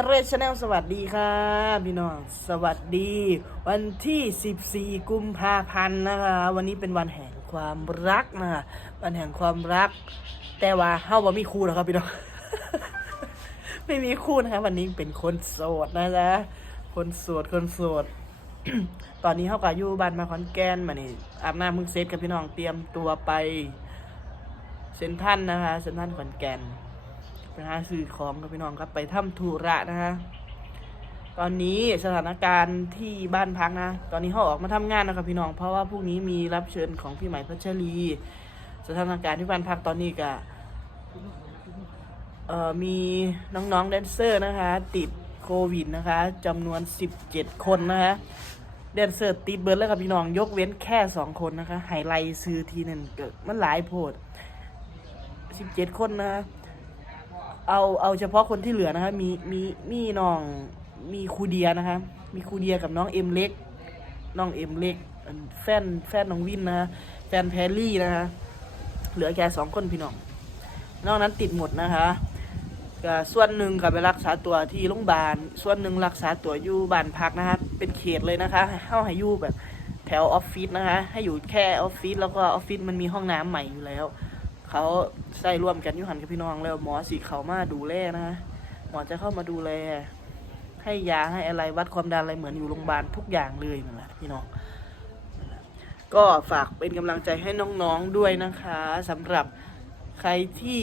เรชแนลสวัสดีค่ะพี่น้องสวัสดี วันที่ 14 กุมภาพันธ์นะคะวันนี้เป็นวันแห่งความรักนะคะวันแห่งความรัก แต่ว่าเฮาบ่มีคู่แล้วครับพี่น้อง ไม่มีคู่นะคะวันนี้เป็นคนโสดนะจ๊ะคนโสดคนโสด ตอนนี้เขาก็อยู่บ้านมาขอนแก่นมานี่อาบน้ำมึงเซตกับพี่น้องเตรียมตัวไปเซนทันนะคะเซนทันขอนแก่น ไปหาซื้อของกับพี่น้องครับไปทำธุระนะฮะตอนนี้สถานการณ์ที่บ้านพักนะ ตอนนี้เขาออกมาทำงานนะครับพี่น้อง เพราะว่าพรุ่งนี้มีรับเชิญของพี่ใหม่พัชรี สถานการณ์ที่บ้านพักตอนนี้ก็เอ่อมีน้องๆแดนเซอร์นะคะ ติดโควิดนะคะจำนวน 17 คนนะคะแดนเซอร์ติดเบิร์ดแล้วครับพี่น้องยกเว้นแค่ 2 คนนะคะไฮไลท์ซื้อทีนั่นเกิดมันหลายโพด 17 คนนะคะ เอาเอาเฉพาะคนที่เหลือนะครับมีมีมีน้องมีครูเดียนะครับมีครูเดียกับน้องเอ็มเล็ก น้องเอ็มเล็กแฟนแฟนน้องวินนะฮะแฟนแพรลี่นะฮะเหลือแค่สองคนพี่น้องนอกนั้นติดหมดนะคะก็ส่วนหนึ่งก็ไปรักษาตัวที่โรงพยาบาล ส่วนหนึ่งรักษาตัวอยู่บ้านพักนะคะเป็นเขตเลยนะคะเข้าให้อยู่แบบแถวออฟฟิศนะคะให้อยู่แค่ออฟฟิศแล้วก็ออฟฟิศมันมีห้องน้ำใหม่อยู่แล้ว เขาใส่ร่วมกันยุหันกับพี่น้องแล้วหมอสีเขามาดูแลนะหมอจะเข้ามาดูแล ให้ยาให้อะไรวัดความดันอะไรเหมือนอยู่โรงพยาบาลทุกอย่างเลยนั่นแหละพี่น้องก็ฝากเป็นกำลังใจให้น้องๆด้วยนะคะสำหรับใครที่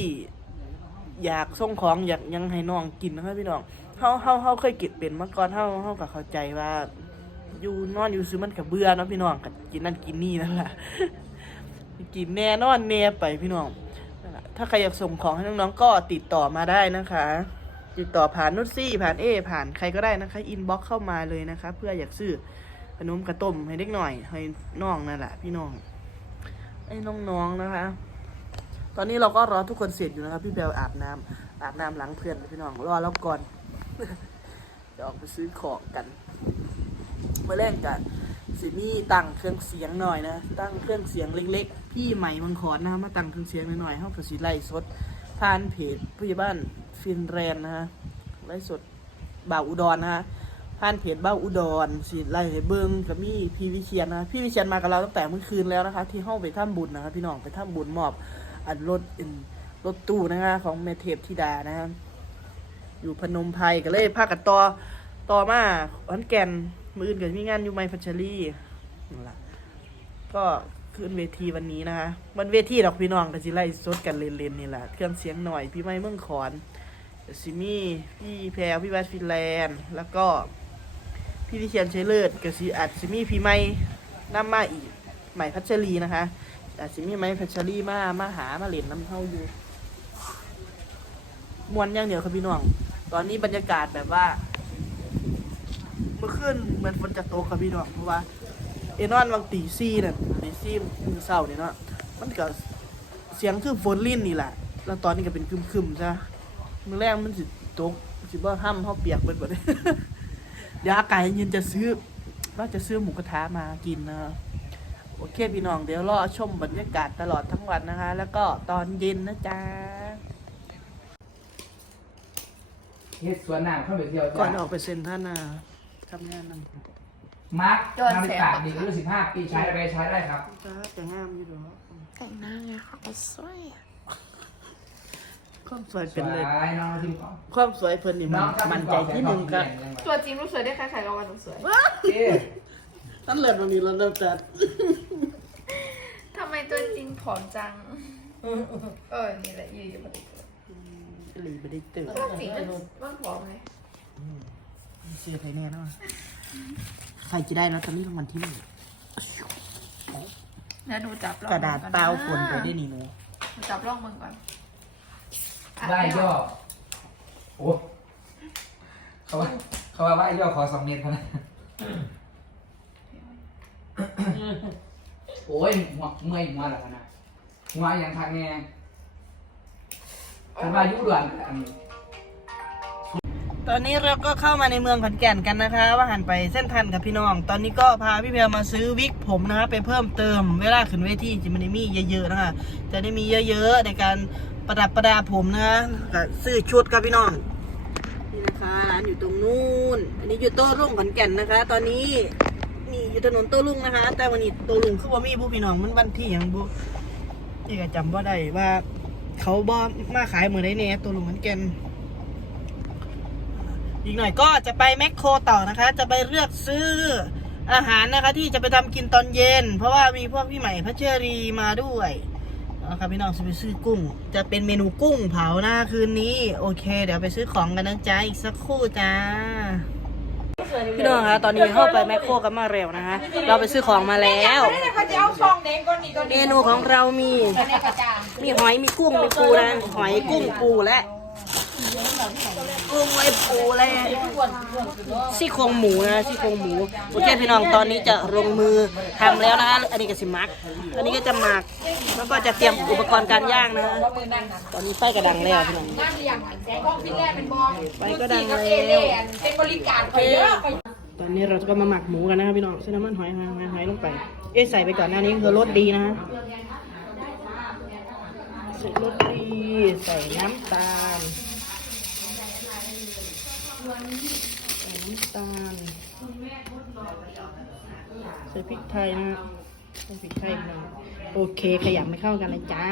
อยากส่งของอยากยังให้น้องกินนะครับพี่น้องเฮาเฮาเฮาเคยกินเป็นมาก่อนเฮาเฮาก็เข้าใจว่า อยู่นอนอยู่ซื้อมันกับเบื่อเนาะพี่น้องก็กินนั่นกินนี่นั่นแหละ กินแน่นอนแน่ไปพี่น้อง ถ้าใครอยากส่งของให้น้องๆ ก็ติดต่อมาได้นะคะ ติดต่อผ่านนุชซี่ผ่านเอ ผ่านใครก็ได้นะคะ อินบ็อกเข้ามาเลยนะคะ เพื่ออยากซื้อขนมกระต้มให้เด็กหน่อย ให้น้องนั่นแหละพี่น้องให้น้องๆนะคะ ตอนนี้เราก็รอทุกคนเสร็จอยู่นะครับ พี่เบลอาบน้ำอาบน้ำหลังเพื่อนพี่น้องรอแล้วก่อนจะออกไปซื้อของกันมื่อแรกกัน สิมีตั้งเครื่องเสียงหน่อยนะ ตั้งเครื่องเสียงเล็กๆ พี่ใหม่มังขอนนะมาตั้งเครื่องเสียงหน่อยๆเฮาก็สิไล่สดผ่านเพจผู้ใหญ่บ้านฟินแรนด์นะฮะไล่สดบ่าวอุดรนะฮะผ่านเพจบ่าอุดรสิไล่เบิ่งกับมี่พี่วิเชียนนะพี่วิเชียนมากับเราตั้งแต่เมื่อคืนแล้วนะคะ ที่ห้องไปถ้ำบุญนะครับพี่น้องไปถ้ำบุญมอบอันรถอันรถตู้นะฮะของเมเทพธิดานะฮะอยู่พนมไพรก็เลยพากันต่อต่อมาขอนแก่น มืออื่นเกิดมีงานอยู่ไมพัชรีนั่นละก็ขึ้นเวทีวันนี้นะคะวันเวทีดอกพี่น้องก็สิไล่สดกันเล่นๆนี่แหละเครื่องเสียงหน่อยพี่ไม้เมืองขอนซิมี่พี่แพรพี่บัสฟินแลนด์ แล้วก็พี่วิเชียนชัยเลิศกับสิอัดซิมี่พี่ไม้น้ำมาอีกใหม่พัชรีนะคะอาจซิมี่ไม้พัชรีมา มาหา มาเล่นน้ำเข้าอยู่ มวนอย่างเดียวครับพี่น้อง ตอนนี้บรรยากาศแบบว่า มื่อคืนเหมือนฝนจะตกครับพี่น้องเพราะว่าเอนอนวังตีซี่เนี่ยตีซี่มือเศร้าเนี่ยเนาะมันก็เสียงคือฝนลิ่นนี่แหละ แล้วตอนนี้ก็เป็นครึมๆใช่มือแรกมันสิตกสิบ่ห้ามเขาเปียกเบิดหมดเลยเดี๋ยวอากาศเย็นจะซื้อว่าจะซื้อหมูกระทะมากินนะโอเคพี่น้องเดี๋ยวรอชมบรรยากาศตลอดทั้งวันนะคะ แล้วก็ตอนเย็นนะจ๊ะเฮ็ดสวนน้ำเข้าไปเที่ยวก่อนจ้ะออกไปเซ็นท่านา ทำงานนั่นมาร์คโดนนาฬิแสงกาเด็กอายุสิบห้าปีใช้อะไรใช้ได้ครับจ้าจะงามอยู่หรอแต่งหน้าไงค่ะก็สวยอะความสวยสเป็นเลย วยน้องทิมก่อนความสวยเพิ่นนี่มันมันใจที่หนึ่งกับตัวจริงรู้สวยได้ใครๆก็ว่าหนูสวยเอ๊ะตั้งเลิศวันนี้เราเริ่มจัดทำไมตัวจริงผอมจัง เออ นี่แหละยืนอยู่ปกติหลีไม่ได้ตื่นตัวจริงมันมันผอมไง เสียใครแน่เนอนใครจะได้แล้วตอนนี้รางวัลที่หนึ่งแล้วหนูจับร่องกระดาษเปล่าฝนไปได้นี่หนูหนูจับร่องมึงก่อนอะได้ย่อโอ้เขาว่าเขาว่าว่าไอ้ย่อขอสองเมตรพอนะโอ้ยหัวเมื่อยหัวแล้วนะหัวอย่างทางแง่ผมว่าอายุด่วนอันนี้ ตอนนี้เราก็เข้ามาในเมืองขอนแก่นกันนะคะ ว่าหันไปเส้นทันกับพี่น้อง ตอนนี้ก็พาพี่เพลมาซื้อวิกผมนะคะไปเพิ่มเติมเวลาขึ้นเวทีจะมันได้มีเยอะๆนะคะจะได้มีเยอะๆในการประดับประดาผมนะคะก็ซื้อชุดกับพี่น้องนี่นะคะหลานอยู่ตรงนู้นอันนี้อยู่โต้รุ่งขอนแก่นนะคะ ตอนนี้นี่อยู่ถนนโต้รุ่งนะคะ แต่วันนี้โต้รุ่งคือว่ามีผู้พี่น้องมันวันที่หยังบุนี่ก็จำว่าได้ว่า เขาบอมาขายเหมือนได้เนี่ยโต้รุ่งขอนแก่น อีกหน่อยก็จะไปแมคโครต่อนะคะ จะไปเลือกซื้ออาหารนะคะที่จะไปทำกินตอนเย็น เพราะว่ามีพวกพี่ใหม่พัชรีมาด้วยนะครับพี่น้องจะไปซื้อกุ้ง จะเป็นเมนูกุ้งเผาหน้าคืนนี้ โอเค เดี๋ยวไปซื้อของกันนะจ๊ะอีกสักครู่จ้าพี่น้องคะตอนนี้เข้าไปแมคโครกันมาเร็วนะคะ เราไปซื้อของมาแล้ว เมนูของเรามี มีหอยมีกุ้งมีปูนะหอยกุ้งปูและ งไว้ปูและซี่โครงหมูนะซี่โครงหมูโอเคพี่น้องตอนนี้จะลงมือทำแล้วนะคะอันนี้ก็สิมัก อันนี้ก็จะหมักแล้วก็จะเตรียมอุปกรณ์การย่างนะตอนนี้ไฟกระดังแล้วพี่น้องไปก็ดังแล้เล่วเป็นบริการไปเยอะตอนนี้เราจะก็มาหมักหมูกันนะครับพี่น้องใส่น้ำมันหอยหอยหอยลงไป เอ๊ะใส่ไปก่อนหน้านี้คือรสดีนะฮะใส่รสดีใส่น้ำตาล ใส่น้ำตาลใส่พริกไทยนะใส่พริกไทยน้องโอเคขยำไม่เข้ากันเลยจ้า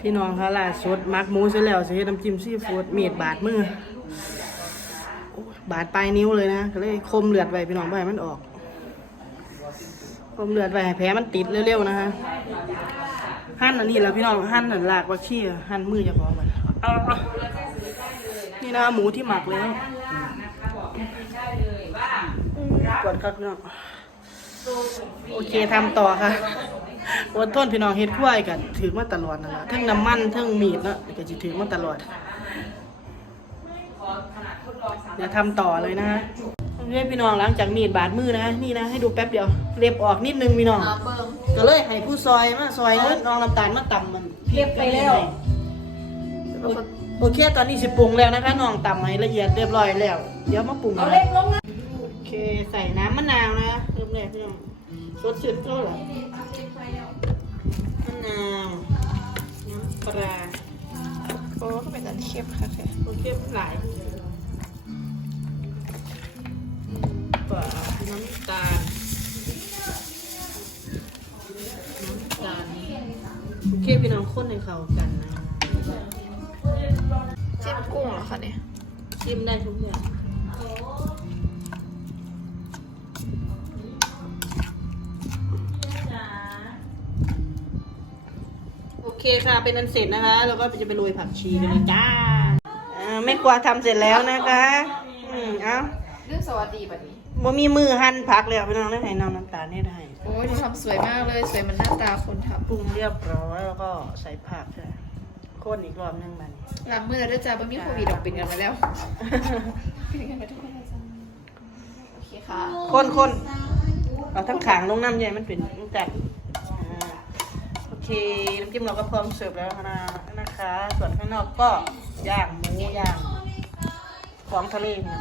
พี่น้องคะล่าสุดมักหมูเสร็จแล้วสิน้ำจิ้มซีฟู้ดมีดบาดมือบาดปลายนิ้วเลยนะก็เลยคมเลือดไว้พี่น้องไปมันออก คมเลือดไว้แผลมันติดเร็วๆนะฮะหั่นอันนี้แล้วพี่น้องหั่นอันลากวักชี่หั่นมือจะของมันเอนี่นะหมูที่หมักแล้ว ก่อนครับพี่น้องโอเคทำต่อค่ะอดทนพี่น้องเฮ็ดขั้วกันถือมาตลอดนั่นแหละทั้งน้ำมันทั้งมีดเนาะก็จะถือมาตลอดเดี๋ยวทำต่อเลยนะฮะนี่พี่น้องหลังจากมีดบาดมือนะนี่นะให้ดูแป๊บเดียวเล็บออกนิดนึงพี่น้องเบิ้งก็เลยให้ผู้ซอยมาซอยเงินน้องน้ำตาลมาต่ำมันเรียบไปแล้วโอเคตอนนี้สิปรุงแล้วนะคะน้องต่ำให้ละเอียดเรียบร้อยแล้ว เดี๋ยวมาปรุงเอานะเล็กลงนะโอ เคใส่น้ำมะนาวนะเริ่มแรกพี่น้องสดชื่นเท่าไหร่มะนาวน้ำปลาโอ้ก็เป็นอันเข้มค่ะแค่โอเคหลายปลาน้ำตาลน้ำตาลโอเคพี่น้องคนในเขากันนะจิ้มกุ้งเหรอคะเนี่ยชิมได้ทุกอย่าง เคค่ะเป็นอันเสร็จนะคะ แล้วก็จะไปโรยผักชีกันเลยจ้าอ่าไม่กลัวทำเสร็จแล้วนะคะ อืมเอ้าเรื่องสวัสดีแบบนี้บ่มีมือหั่นผักเลยพี่น้องได้ให้น้ำน้ำตาลให้ได้โอ้ยหนูทำสวยมากเลยสวยเหมันหน้าตาคนทปรุงเรียบร้อยแล้วก็ใส่ผักใช่คนอีกรอบนึงมันำล้างมือแล้วด้วยจ้าบ่มีโควิดออกเป็นกันมาแล้วเป็นกันไปทุกคนเลยจ้าโอเคค่ะคนคนเอาทั้งขางลงน้ำใหญ่มันเป็นมันจัดอ่าโอเค น้ำจิ้มเราก็พร้อมเสิร์ฟแล้วนะนะคะ ส่วนข้างนอกก็ย่างหมูย่างของทะเลเนี่ย